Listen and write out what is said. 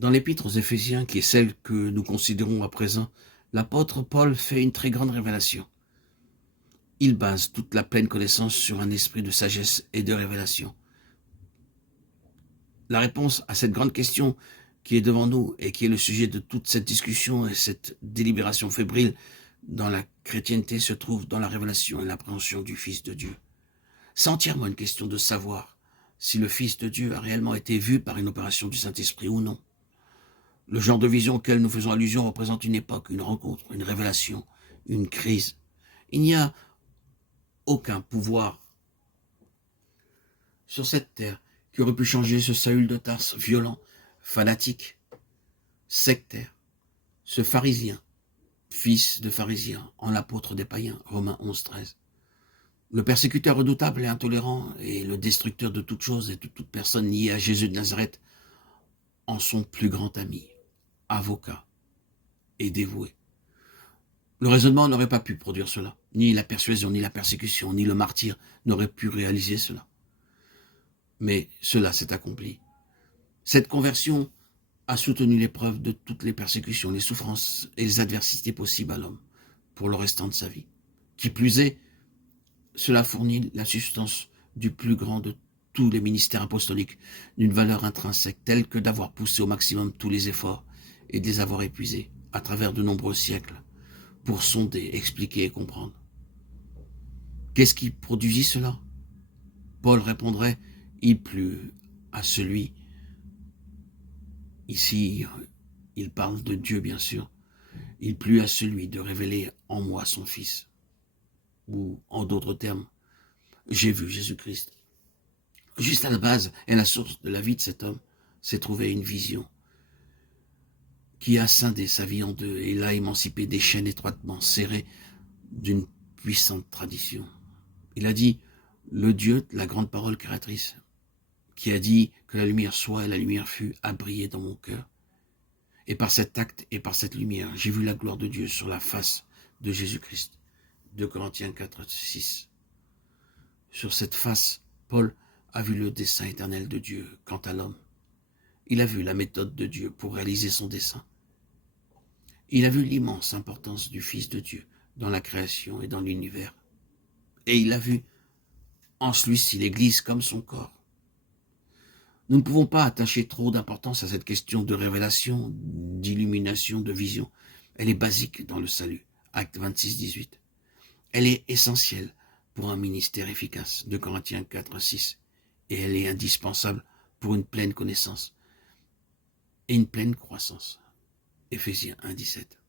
Dans l'épître aux Éphésiens, qui est celle que nous considérons à présent, l'apôtre Paul fait une très grande révélation. Il base toute la pleine connaissance sur un esprit de sagesse et de révélation. La réponse à cette grande question qui est devant nous et qui est le sujet de toute cette discussion et cette délibération fébrile dans la chrétienté se trouve dans la révélation et l'appréhension du Fils de Dieu. C'est entièrement une question de savoir si le Fils de Dieu a réellement été vu par une opération du Saint-Esprit ou non. Le genre de vision auquel nous faisons allusion représente une époque, une rencontre, une révélation, une crise. Il n'y a aucun pouvoir sur cette terre qui aurait pu changer ce Saül de Tarse violent, fanatique, sectaire, ce pharisien, fils de pharisien, en l'apôtre des païens, Romains 11, 13. Le persécuteur redoutable et intolérant et le destructeur de toute chose et de toute personne liée à Jésus de Nazareth en son plus grand ami, avocat et dévoué. Le raisonnement n'aurait pas pu produire cela. Ni la persuasion, ni la persécution, ni le martyr n'auraient pu réaliser cela. Mais cela s'est accompli. Cette conversion a soutenu l'épreuve de toutes les persécutions, les souffrances et les adversités possibles à l'homme pour le restant de sa vie. Qui plus est, cela fournit la substance du plus grand de tous les ministères apostoliques, d'une valeur intrinsèque telle que d'avoir poussé au maximum tous les efforts et de les avoir épuisés à travers de nombreux siècles pour sonder, expliquer et comprendre. Qu'est-ce qui produisit cela? Paul répondrait, il plut à celui, ici il parle de Dieu bien sûr, il plut à celui de révéler en moi son Fils. Ou en d'autres termes, j'ai vu Jésus-Christ. Juste à la base et la source de la vie de cet homme s'est trouvée une vision qui a scindé sa vie en deux et l'a émancipé des chaînes étroitement serrées d'une puissante tradition. Il a dit, le Dieu de la grande parole créatrice, qui a dit que la lumière soit et la lumière fut, a brillé dans mon cœur. Et par cet acte et par cette lumière, j'ai vu la gloire de Dieu sur la face de Jésus-Christ. 2 Corinthiens 4, 6. Sur cette face, Paul a vu le dessein éternel de Dieu quant à l'homme. Il a vu la méthode de Dieu pour réaliser son dessein. Il a vu l'immense importance du Fils de Dieu dans la création et dans l'univers. Et il a vu en celui-ci l'Église comme son corps. Nous ne pouvons pas attacher trop d'importance à cette question de révélation, d'illumination, de vision. Elle est basique dans le salut. Acte 26, 18. Elle est essentielle pour un ministère efficace. 2 Corinthiens 4, 6. Et elle est indispensable pour une pleine connaissance et une pleine croissance. Éphésiens 1, 17.